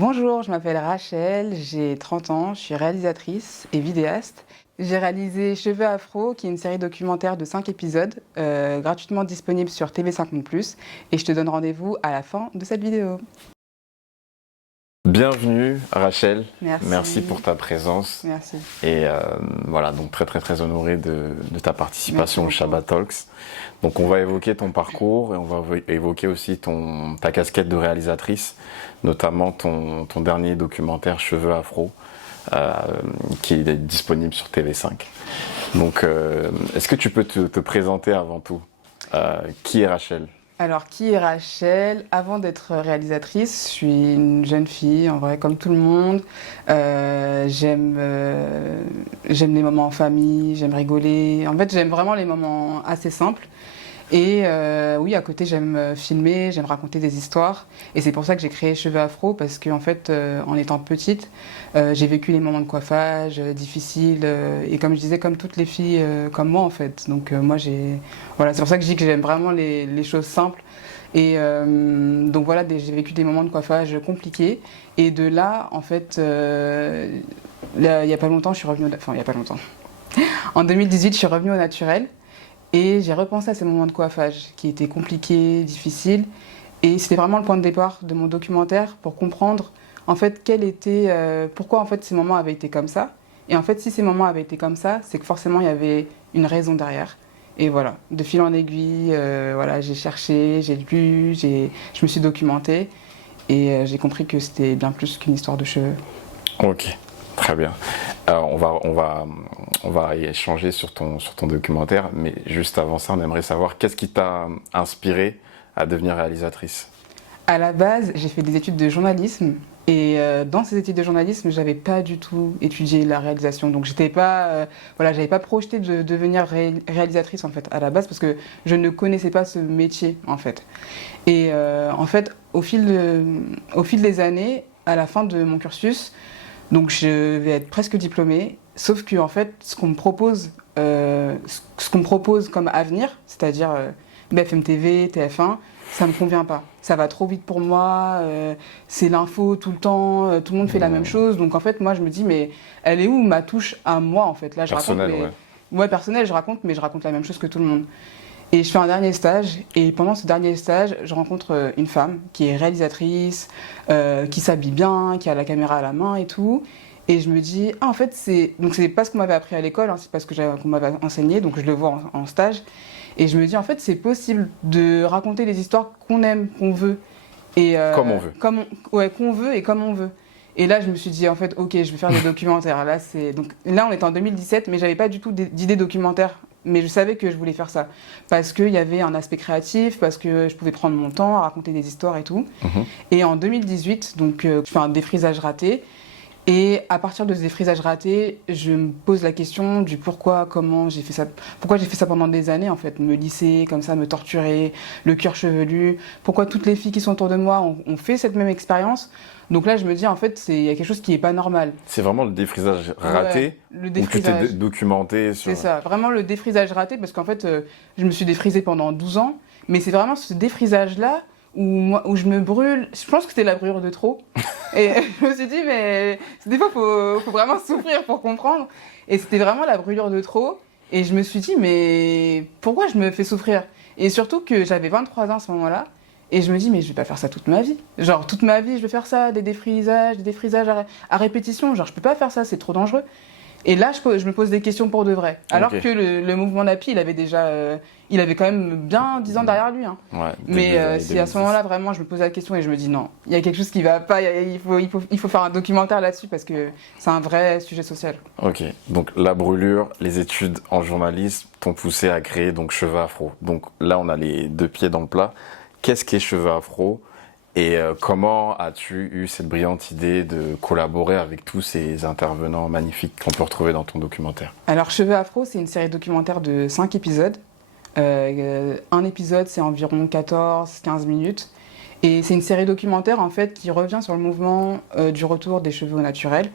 Bonjour, je m'appelle Rachel, j'ai 30 ans, je suis réalisatrice et vidéaste. J'ai réalisé Cheveux Afro, qui est une série documentaire de 5 épisodes, gratuitement disponible sur TV5 Monde+, et je te donne rendez-vous à la fin de cette vidéo. Bienvenue Rachel, Merci pour ta présence. Merci. Et voilà, donc très honoré de ta participation au Shabbat Talks. Donc on va évoquer ton parcours et on va évoquer aussi ta casquette de réalisatrice, notamment ton dernier documentaire Cheveux Afro, qui est disponible sur TV5. Donc est-ce que tu peux te présenter avant tout? Qui est Rachel? Alors, qui est Rachel? Avant d'être réalisatrice, je suis une jeune fille, en vrai, comme tout le monde. J'aime les moments en famille, j'aime rigoler. En fait, j'aime vraiment les moments assez simples. Et oui, à côté, j'aime filmer, j'aime raconter des histoires. Et c'est pour ça que j'ai créé Cheveux Afro, parce qu'en fait, en étant petite, j'ai vécu les moments de coiffage difficiles. Et comme je disais, comme toutes les filles, comme moi, en fait. Donc moi, voilà, c'est pour ça que je dis que j'aime vraiment les choses simples. Et donc voilà, j'ai vécu des moments de coiffage compliqués. Et de là, en fait, il n'y a pas longtemps, je suis revenue... Enfin, il n'y a pas longtemps. En 2018, je suis revenue au naturel. Et j'ai repensé à ces moments de coiffage qui étaient compliqués, difficiles. Et c'était vraiment le point de départ de mon documentaire pour comprendre en fait pourquoi en fait ces moments avaient été comme ça. Et en fait, si ces moments avaient été comme ça, c'est que forcément il y avait une raison derrière. Et voilà, de fil en aiguille, voilà, j'ai cherché, j'ai lu, je me suis documentée et j'ai compris que c'était bien plus qu'une histoire de cheveux. Ok, très bien. Alors, on va échanger sur ton documentaire, mais juste avant ça, on aimerait savoir qu'est-ce qui t'a inspiré à devenir réalisatrice? À la base, j'ai fait des études de journalisme et dans ces études de journalisme, j'avais pas du tout étudié la réalisation. Donc j'étais pas, voilà, j'avais pas projeté de devenir réalisatrice en fait à la base parce que je ne connaissais pas ce métier en fait. Et en fait, au fil des années, à la fin de mon cursus, donc je vais être presque diplômée, sauf que en fait, ce qu'on me propose comme avenir, c'est-à-dire BFM TV, TF1, ça me convient pas. Ça va trop vite pour moi, c'est l'info tout le temps, tout le monde fait la même chose. Donc en fait, moi je me dis, mais elle est où ma touche à moi en fait? Là, je Personnel, raconte, ouais. ouais, personnel, mais je raconte la même chose que tout le monde. Et je fais un dernier stage, et pendant ce dernier stage, je rencontre une femme qui est réalisatrice, qui s'habille bien, qui a la caméra à la main et tout. Et je me dis, ah en fait, c'est pas ce qu'on m'avait appris à l'école, hein, c'est pas ce qu'on m'avait enseigné, donc je le vois en stage. Et je me dis, en fait, c'est possible de raconter les histoires qu'on aime, qu'on veut. Et, Comme on veut. Ouais, qu'on veut et comme on veut. Et là, je me suis dit, en fait, ok, je vais faire des documentaires. Donc, là, on est en 2017, mais j'avais pas du tout d'idée documentaire. Mais je savais que je voulais faire ça. Parce qu'il y avait un aspect créatif, parce que je pouvais prendre mon temps à raconter des histoires et tout. Et en 2018, donc, je fais un défrisage raté. Et à partir de ce défrisage raté, je me pose la question du pourquoi j'ai fait ça pendant des années en fait, me lisser comme ça, me torturer, le cuir chevelu, pourquoi toutes les filles qui sont autour de moi ont fait cette même expérience. Donc là, je me dis en fait, il y a quelque chose qui est pas normal. C'est vraiment le défrisage raté, Ouais, le où tu défrisage. t'es documenté sur... C'est ça, vraiment le défrisage raté parce qu'en fait, je me suis défrisée pendant 12 ans, mais c'est vraiment ce défrisage-là où je me brûle. Je pense que c'était la brûlure de trop. Et je me suis dit, mais des fois, faut vraiment souffrir pour comprendre. Et c'était vraiment la brûlure de trop. Et je me suis dit, mais pourquoi je me fais souffrir? Et surtout que j'avais 23 ans à ce moment-là. Et je me dis, mais je vais pas faire ça toute ma vie. Genre, toute ma vie, je vais faire ça, des défrisages à répétition. Genre, je peux pas faire ça, c'est trop dangereux. Et là, je me pose des questions pour de vrai. Alors que le mouvement Napi, il avait quand même bien 10 ans derrière lui. Hein. Ouais, Mais c'est à ce moment-là, vraiment, je me pose la question et je me dis non, il y a quelque chose qui va pas, il faut faire un documentaire là-dessus parce que c'est un vrai sujet social. Ok, donc la brûlure, les études en journalisme t'ont poussé à créer donc Cheveux Afro. Donc là, on a les deux pieds dans le plat. Qu'est-ce qu'est Cheveux Afro? Et comment as-tu eu cette brillante idée de collaborer avec tous ces intervenants magnifiques qu'on peut retrouver dans ton documentaire? Alors, Cheveux Afro, c'est une série documentaire de 5 épisodes. Un épisode, c'est environ 14-15 minutes. Et c'est une série documentaire, en fait, qui revient sur le mouvement du retour des cheveux au naturel,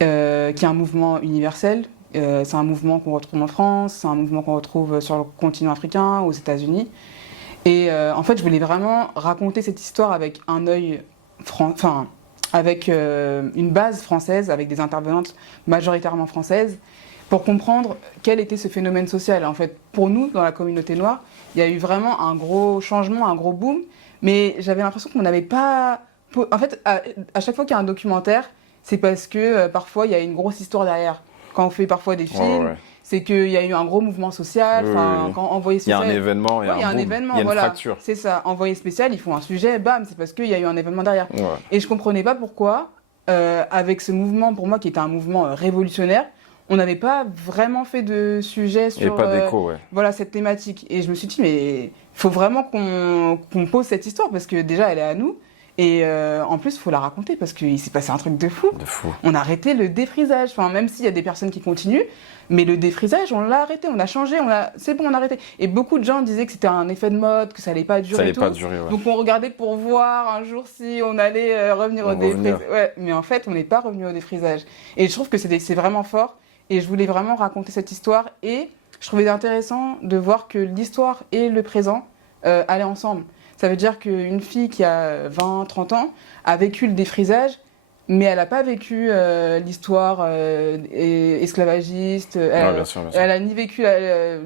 qui est un mouvement universel. C'est un mouvement qu'on retrouve en France, c'est un mouvement qu'on retrouve sur le continent africain, aux États-Unis. Et en fait, je voulais vraiment raconter cette histoire avec un œil avec une base française, avec des intervenantes majoritairement françaises, pour comprendre quel était ce phénomène social. En fait, pour nous, dans la communauté noire, il y a eu vraiment un gros changement, un gros boom, mais j'avais l'impression qu'on n'avait pas... En fait, à chaque fois qu'il y a un documentaire, c'est parce que parfois, il y a une grosse histoire derrière. Quand on fait parfois des films, c'est qu'il y a eu un gros mouvement social. Quand Envoyé spécial, il y a un événement, il y a un événement, il y a une fracture. C'est ça, Envoyé spécial, ils font un sujet, bam, c'est parce qu'il y a eu un événement derrière. Et je ne comprenais pas pourquoi, avec ce mouvement, pour moi, qui était un mouvement révolutionnaire, on n'avait pas vraiment fait de sujet sur voilà, cette thématique. Et je me suis dit, mais il faut vraiment qu'on pose cette histoire, parce que déjà, elle est à nous. Et en plus, il faut la raconter, parce qu'il s'est passé un truc de fou. On a arrêté le défrisage. Enfin, même s'il y a des personnes qui continuent, mais le défrisage, on l'a arrêté, on a changé, c'est bon, on a arrêté. Et beaucoup de gens disaient que c'était un effet de mode, que ça n'allait pas durer. Ça n'allait pas durer, Donc on regardait pour voir un jour si on allait revenir au défrisage. Ouais, mais en fait, on n'est pas revenu au défrisage. Et je trouve que c'est vraiment fort. Et je voulais vraiment raconter cette histoire. Et je trouvais intéressant de voir que l'histoire et le présent allaient ensemble. Ça veut dire qu'une fille qui a 20, 30 ans a vécu le défrisage, mais elle n'a pas vécu l'histoire esclavagiste. Elle n'a ni vécu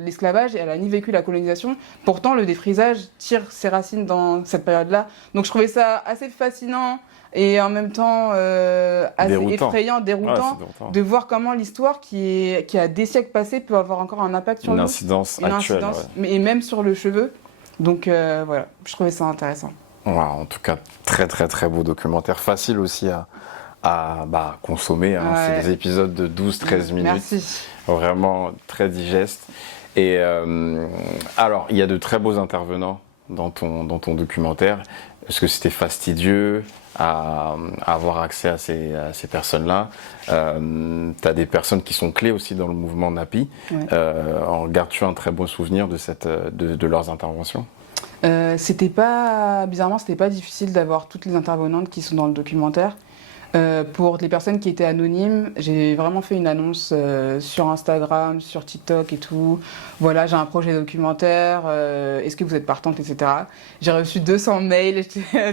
l'esclavage, elle n'a ni vécu la colonisation. Pourtant, le défrisage tire ses racines dans cette période-là. Donc je trouvais ça assez fascinant et en même temps assez effrayant, déroutant, de voir comment l'histoire qui a des siècles passés peut avoir encore un impact sur nous. Une incidence actuelle. Et même sur le cheveu. Donc voilà, je trouvais ça intéressant. Voilà, en tout cas, très très très beau documentaire, facile aussi à consommer. C'est des épisodes de 12-13 minutes. Merci. Vraiment très digeste. Et alors, il y a de très beaux intervenants dans ton documentaire. Est-ce que c'était fastidieux à avoir accès à ces personnes-là? Tu as des personnes qui sont clés aussi dans le mouvement NAPI. Gardes-tu un très beau souvenir de leurs interventions? Bizarrement, c'était pas difficile d'avoir toutes les intervenantes qui sont dans le documentaire. Pour les personnes qui étaient anonymes, j'ai vraiment fait une annonce sur Instagram, sur TikTok et tout. Voilà, j'ai un projet documentaire, est-ce que vous êtes partante, etc. J'ai reçu 200 mails,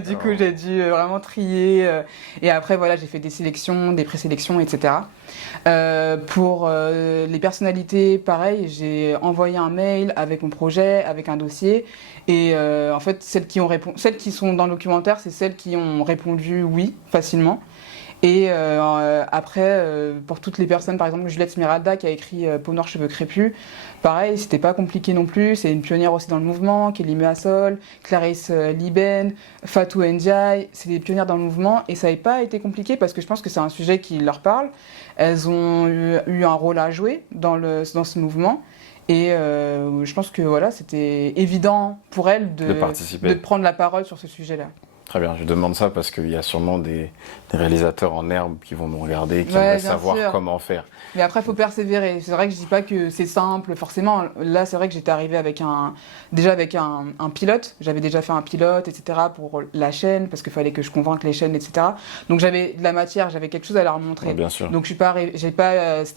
du coup j'ai dû vraiment trier. Et après, voilà, j'ai fait des sélections, des présélections, etc. Pour les personnalités, pareil, j'ai envoyé un mail avec mon projet, avec un dossier. Et en fait, celles qui sont dans le documentaire, c'est celles qui ont répondu oui, facilement. Et après, pour toutes les personnes, par exemple, Juliette Smiralda qui a écrit Peau noire, cheveux crépus, pareil, c'était pas compliqué non plus. C'est une pionnière aussi dans le mouvement, Kelly Measol, Clarisse Liben, Fatou Ndiaye, c'est des pionnières dans le mouvement. Et ça n'a pas été compliqué parce que je pense que c'est un sujet qui leur parle. Elles ont eu un rôle à jouer dans ce mouvement. Et je pense que voilà, c'était évident pour elles de prendre la parole sur ce sujet-là. Très bien, je demande ça parce qu'il y a sûrement des réalisateurs en herbe qui vont nous regarder et qui aimeraient savoir comment faire. Mais après, il faut persévérer. C'est vrai que je dis pas que c'est simple, forcément. Là, c'est vrai que j'étais arrivée avec un pilote. J'avais déjà fait un pilote, etc. pour la chaîne, parce qu'il fallait que je convainque les chaînes, etc. Donc j'avais de la matière, j'avais quelque chose à leur montrer. Ouais, bien sûr. Donc c'était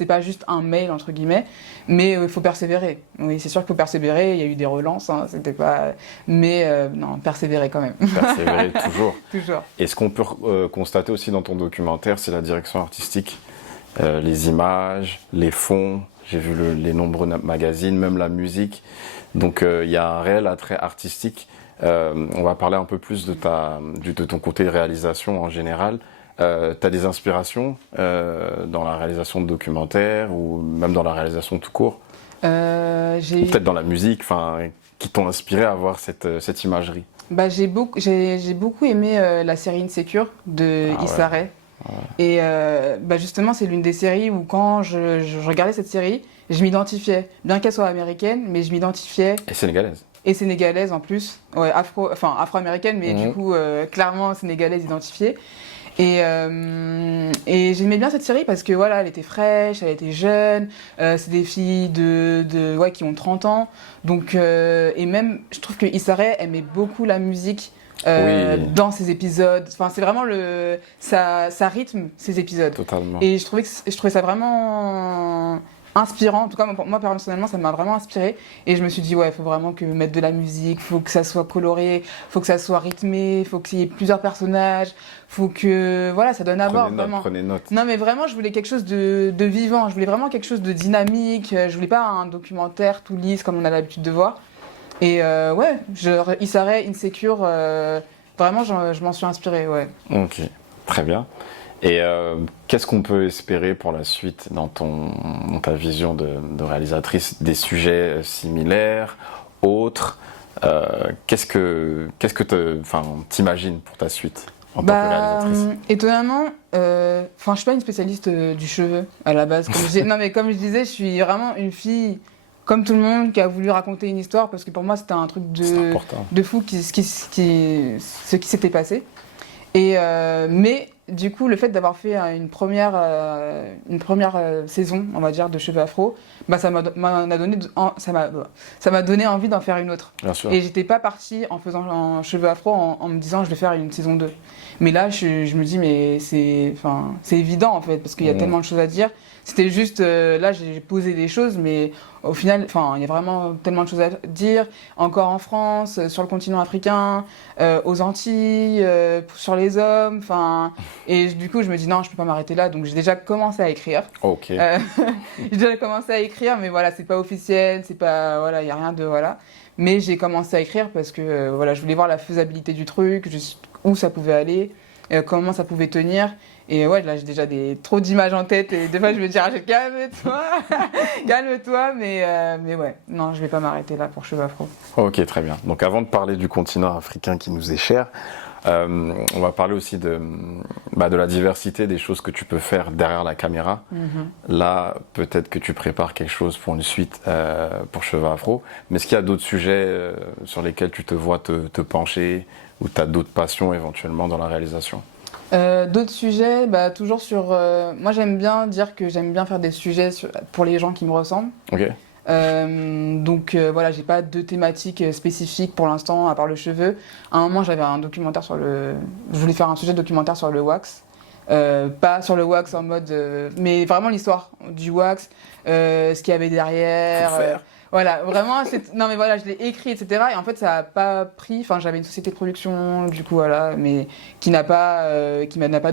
pas juste un mail, entre guillemets, mais il faut persévérer. Oui, c'est sûr qu'il faut persévérer. Il y a eu des relances, hein, c'était pas... Mais non, persévérer quand même. Persévérer toujours. Toujours. Et ce qu'on peut constater aussi dans ton documentaire, c'est la direction artistique. Les images, les fonds, j'ai vu les nombreux magazines, même la musique. Donc il y a un réel attrait artistique. On va parler un peu plus de ton côté réalisation en général. Tu as des inspirations dans la réalisation de documentaires ou même dans la réalisation tout court, ou peut-être dans la musique, qui t'ont inspiré à avoir cette imagerie? J'ai beaucoup aimé la série Insecure de Issa Rae. Et justement, c'est l'une des séries où quand je regardais cette série, je m'identifiais. Bien qu'elle soit américaine, mais je m'identifiais. Et sénégalaise. Et sénégalaise en plus. Ouais, afro-américaine, mais du coup, clairement sénégalaise identifiée. Et j'aimais bien cette série parce que voilà, elle était fraîche, elle était jeune, c'est des filles qui ont 30 ans. Donc, et même, je trouve que Issa Rae aimait beaucoup la musique. Dans ces épisodes, c'est vraiment ça rythme ces épisodes. Totalement. Et je trouvais ça vraiment inspirant. En tout cas, moi personnellement, ça m'a vraiment inspiré. Et je me suis dit, ouais, il faut vraiment que mettre de la musique, il faut que ça soit coloré, il faut que ça soit rythmé, il faut qu'il y ait plusieurs personnages, il faut que, voilà, ça donne à voir, vraiment. Prenez note. Non, mais vraiment, je voulais quelque chose de vivant, je voulais vraiment quelque chose de dynamique, je voulais pas un documentaire tout lisse comme on a l'habitude de voir. Et ouais, Issa-Rae, Insecure, vraiment, je m'en suis inspirée, ouais. Ok, très bien. Et qu'est-ce qu'on peut espérer pour la suite dans ta vision de réalisatrice? Des sujets similaires, autres? Qu'est-ce que t'imagines pour ta suite en tant que réalisatrice? Étonnamment, je suis pas une spécialiste du cheveu à la base. Non, mais comme je disais, je suis vraiment une fille comme tout le monde qui a voulu raconter une histoire parce que pour moi c'était un truc de fou ce qui s'était passé. Et mais du coup, le fait d'avoir fait une première saison, on va dire, de Cheveux Afro, bah, ça m'a donné envie d'en faire une autre. Bien sûr. Et j'étais pas partie en faisant Cheveux Afro en me disant je vais faire une saison 2. Mais là, je me dis, mais c'est évident en fait, parce qu'il y a tellement de choses à dire. C'était juste, là, j'ai posé des choses, mais au final, il y a vraiment tellement de choses à dire. Encore en France, sur le continent africain, aux Antilles, sur les hommes, et du coup, je me dis non, je peux pas m'arrêter là. Donc, j'ai déjà commencé à écrire. Ok. J'ai déjà commencé à écrire, mais voilà, c'est pas officiel, c'est pas, voilà, il y a rien de, voilà. Mais j'ai commencé à écrire parce que, voilà, je voulais voir la faisabilité du truc, où ça pouvait aller, comment ça pouvait tenir. Et ouais, là, j'ai déjà trop d'images en tête et des fois, je me dis, Rachel, calme-toi, calme-toi, mais ouais, non, je vais pas m'arrêter là pour Cheveux Afro. Ok, très bien. Donc, avant de parler du continent africain qui nous est cher, on va parler aussi de la diversité des choses que tu peux faire derrière la caméra. Là, peut-être que tu prépares quelque chose pour une suite pour Cheveux Afro, mais est-ce qu'il y a d'autres sujets sur lesquels tu te vois te pencher ou tu as d'autres passions éventuellement dans la réalisation? D'autres sujets, toujours sur... moi, j'aime bien dire que j'aime bien faire des sujets pour les gens qui me ressemblent. Ok. Donc voilà, j'ai pas de thématique spécifique pour l'instant, à part le cheveu. À un moment, j'avais un documentaire je voulais faire un sujet documentaire sur le wax. Pas sur le wax en mode... mais vraiment l'histoire du wax, ce qu'il y avait derrière. Faut faire. Voilà, vraiment, non mais voilà, je l'ai écrit, etc. Et en fait, ça n'a pas pris. Enfin, j'avais une société de production, du coup, voilà, mais qui n'a pas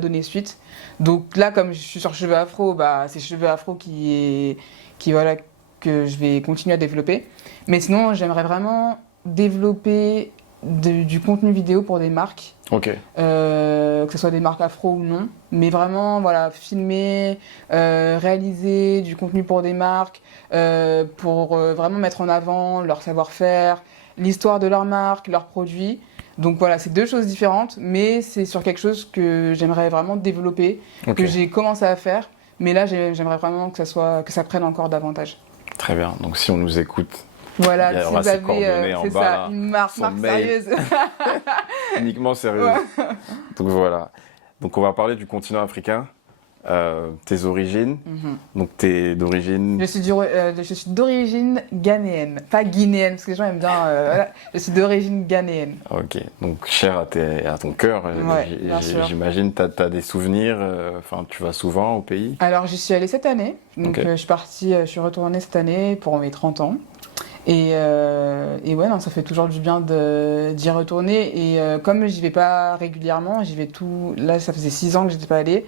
donné suite. Donc là, comme je suis sur Cheveux Afro, c'est Cheveux Afro voilà, que je vais continuer à développer. Mais sinon, j'aimerais vraiment développer du contenu vidéo pour des marques. Ok. Que ce soit des marques afro ou non. Mais vraiment, voilà, filmer, réaliser du contenu pour des marques, pour vraiment mettre en avant leur savoir-faire, l'histoire de leur marque, leurs produits. Donc voilà, c'est deux choses différentes, mais c'est sur quelque chose que j'aimerais vraiment développer, que j'ai commencé à faire. Mais là, j'aimerais vraiment que ça prenne encore davantage. Très bien. Donc si on nous écoute, voilà, il y si aura vous ses avez coordonnées en bas, là, une marque sérieuse. uniquement sérieuse. Ouais. Donc voilà. Donc on va parler du continent africain, tes origines. Donc t'es d'origine... Je suis d'origine ghanéenne, pas guinéenne, parce que les gens aiment bien. Voilà. Je suis d'origine ghanéenne. Ok, donc cher à ton cœur, Ouais, j'imagine. T'as des souvenirs, tu vas souvent au pays? Alors j'y suis allée cette année, donc Okay. je suis retournée cette année pour mes 30 ans. Et ouais, non, ça fait toujours du bien d'y retourner. Et comme j'y vais pas régulièrement, j'y vais tout. Là, ça faisait 6 ans que j'étais pas allée.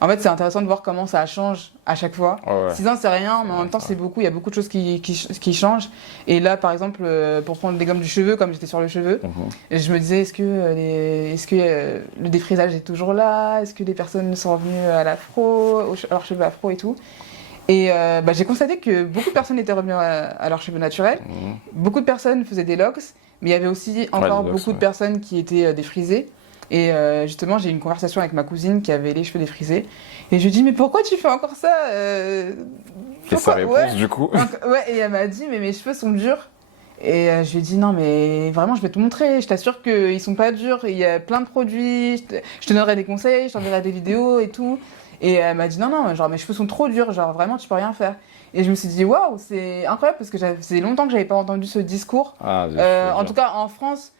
En fait, c'est intéressant de voir comment ça change à chaque fois. Ouais. 6 ans, c'est rien, mais en même temps, c'est beaucoup. Il y a beaucoup de choses qui changent. Et là, par exemple, pour prendre des gommes du cheveu, comme j'étais sur le cheveu, je me disais, est-ce que le défrisage est toujours là? Est-ce que les personnes sont revenues à l'afro, à leurs cheveux afro et tout? Et j'ai constaté que beaucoup de personnes étaient revenues à leurs cheveux naturels. Beaucoup de personnes faisaient des locks, mais il y avait aussi encore beaucoup de personnes qui étaient défrisées. Et justement, j'ai eu une conversation avec ma cousine qui avait les cheveux défrisés. Et je lui ai dit, mais pourquoi tu fais encore ça Et sa réponse, du coup? Ouais, et elle m'a dit, mais mes cheveux sont durs. Et je lui ai dit, non, mais vraiment, je vais te montrer. Je t'assure qu'ils sont pas durs. Il y a plein de produits. Je te donnerai des conseils, je t'enverrai des vidéos et tout. Et elle m'a dit, non, genre, mes cheveux sont trop durs. Genre, vraiment, tu peux rien faire. Et je me suis dit, waouh, c'est incroyable parce que c'est longtemps que j'avais pas entendu ce discours. En tout cas, en France,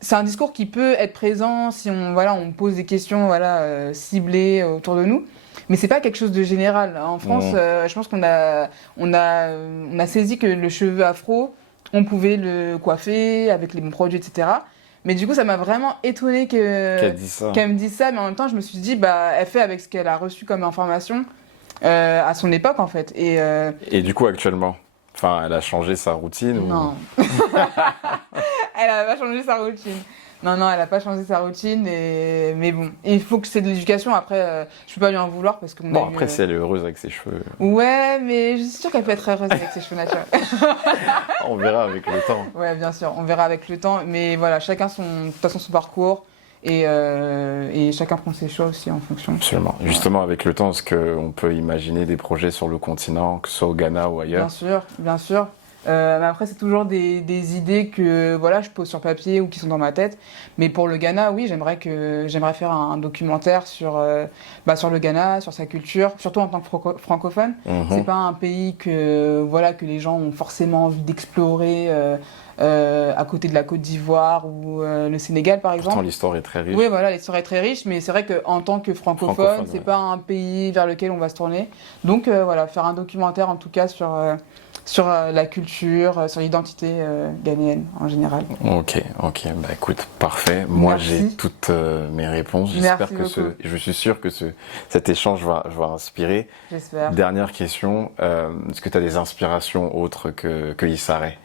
c'est un discours qui peut être présent si on pose des questions ciblées autour de nous. Mais c'est pas quelque chose de général. En France, je pense qu'on a saisi que le cheveu afro, on pouvait le coiffer avec les bons produits, etc. Mais du coup, ça m'a vraiment étonnée Qu'elle dit ça. qu'elle me dise ça. Mais en même temps, je me suis dit, bah, elle fait avec ce qu'elle a reçu comme information à son époque, en fait. Et du coup, actuellement, enfin, elle a changé sa routine ou... Non. Elle n'a pas changé sa routine. Non, elle n'a pas changé sa routine. Mais bon, il faut que c'est de l'éducation. Après, je peux pas lui en vouloir parce qu'on Bon, a après, si elle est heureuse avec ses cheveux, Ouais, mais je suis sûre qu'elle peut être heureuse avec ses cheveux naturels. on verra avec le temps. Ouais, bien sûr, on verra avec le temps. Mais voilà, chacun de toute façon son parcours. Et chacun prend ses choix aussi en fonction. Absolument. Justement, avec le temps, est-ce qu'on peut imaginer des projets sur le continent, que ce soit au Ghana ou ailleurs? Bien sûr, bien sûr. Mais après, c'est toujours des idées que voilà, je pose sur papier ou qui sont dans ma tête. Mais pour le Ghana, oui, j'aimerais faire un documentaire sur le Ghana, sur sa culture, surtout en tant que francophone. C'est pas un pays que les gens ont forcément envie d'explorer à côté de la Côte d'Ivoire ou le Sénégal, par exemple. Pourtant, l'histoire est très riche. Oui, voilà, l'histoire est très riche, mais c'est vrai qu'en tant que francophone, c'est pas un pays vers lequel on va se tourner. Donc voilà, faire un documentaire en tout cas sur la culture, sur l'identité ghanéenne en général. Ok, bah écoute, parfait. Moi, Merci. j'ai toutes mes réponses. Merci beaucoup. Je suis sûr que cet échange va inspirer. J'espère. Dernière question, est-ce que tu as des inspirations autres que Issaré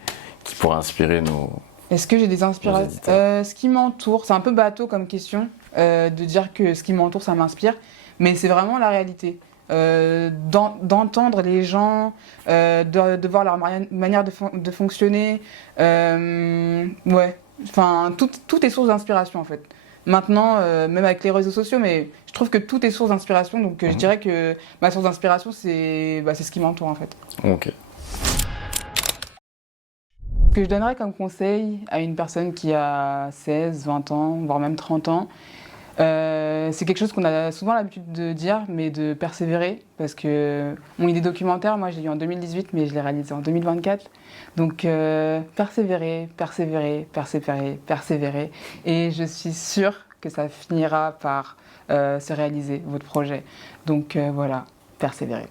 qui pourraient inspirer nos... Est-ce que j'ai des inspirations Ce qui m'entoure, c'est un peu bateau comme question de dire que ce qui m'entoure, ça m'inspire, mais c'est vraiment la réalité. D'entendre les gens, de voir leur manière de fonctionner. Ouais, enfin, tout est source d'inspiration en fait. Maintenant, même avec les réseaux sociaux, mais je trouve que tout est source d'inspiration, donc je dirais que ma source d'inspiration, c'est ce qui m'entoure en fait. Ok. Ce que je donnerais comme conseil à une personne qui a 16, 20 ans, voire même 30 ans, c'est quelque chose qu'on a souvent l'habitude de dire, mais de persévérer, parce que mon idée documentaire, moi, je l'ai eu en 2018, mais je l'ai réalisé en 2024. Donc, persévérer, et je suis sûre que ça finira par se réaliser, votre projet. Donc, voilà, persévérer.